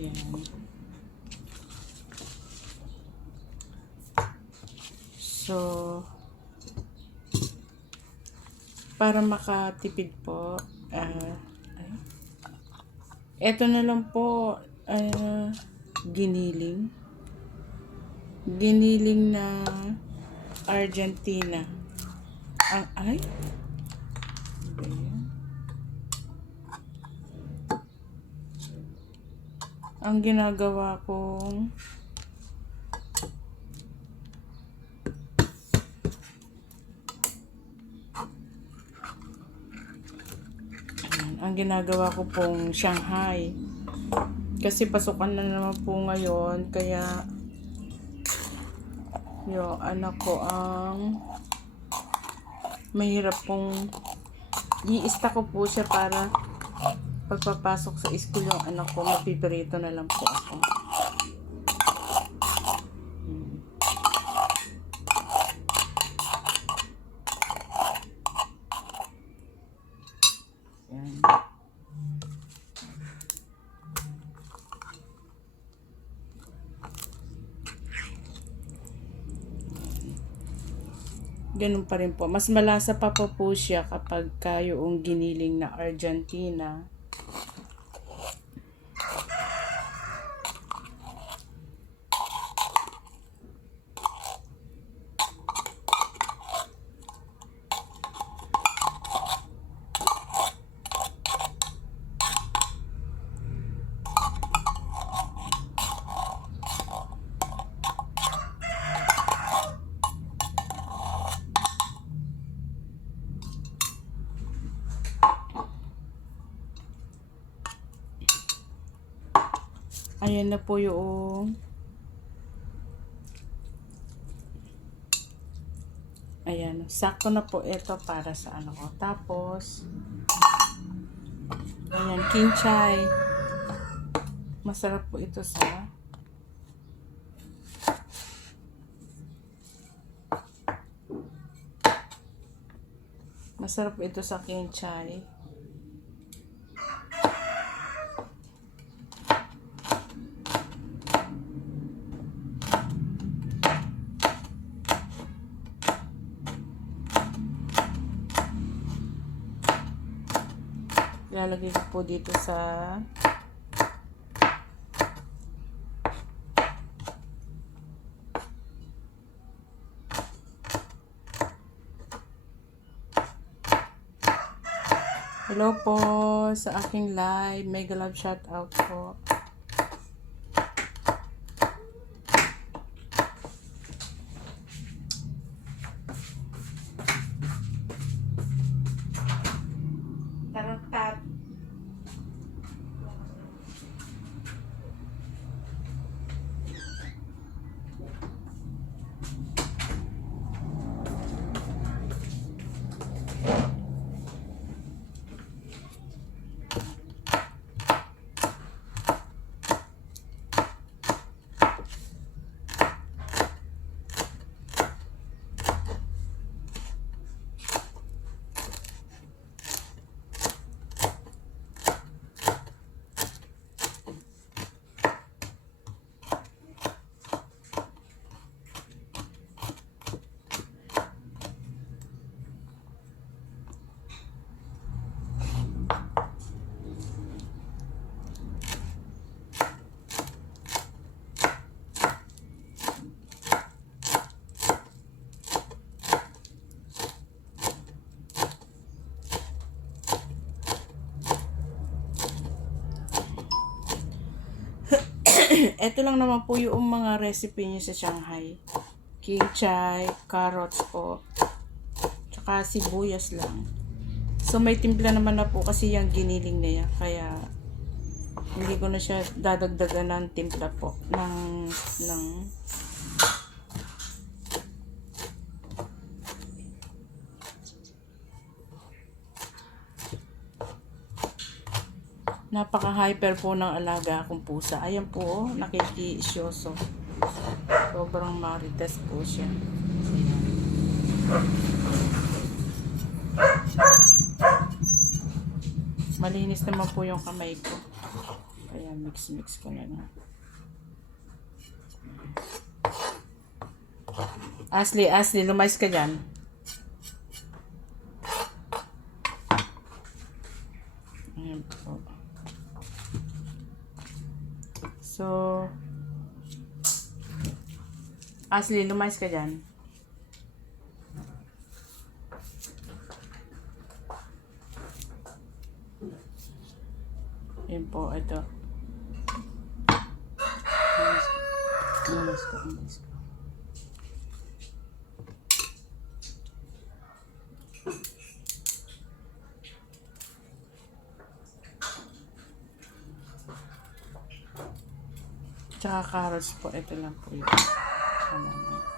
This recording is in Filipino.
Yan. So, para makatipid po, eto na lang po, giniling. Giniling na Argentina. Ay? Ano yan? Ang ginagawa kong pong Shanghai. Kasi pasukan na naman po ngayon, kaya yung anak ko ang mahirap pong i-stack ko po siya para pagpapasok sa school yung anak ko, magpipirito na lang po ako. Yan. Ganun pa rin po. Mas malasa pa po siya kapag yung giniling na Argentina. Ayan na po yung ayan, sakto na po ito para sa ano ko. Tapos ayan, kinchay. Masarap po ito sa kinchay. Ilalagay ko po dito sa hello po sa aking live. Mega love shout out po. Tarantat. Ito lang naman po yung mga recipe niyo sa Shanghai. Kinchay, carrots po, tsaka sibuyas lang. So may timpla naman na po kasi yung giniling na yan. Kaya hindi ko na siya dadagdagan ng timpla po. Napaka-hyper po ng alaga akong pusa. Ayan po, nakiki-isyoso. Sobrang marites po siya. Malinis naman po yung kamay ko. Kaya mix-mix ko na lang. Ashley, lumayas ka dyan. Ayan po. So, Ashley, lumayas ka dyan. Ayan po, ito. Lumayas ko. Tsaka carrots po, ito lang po yun. Ayan.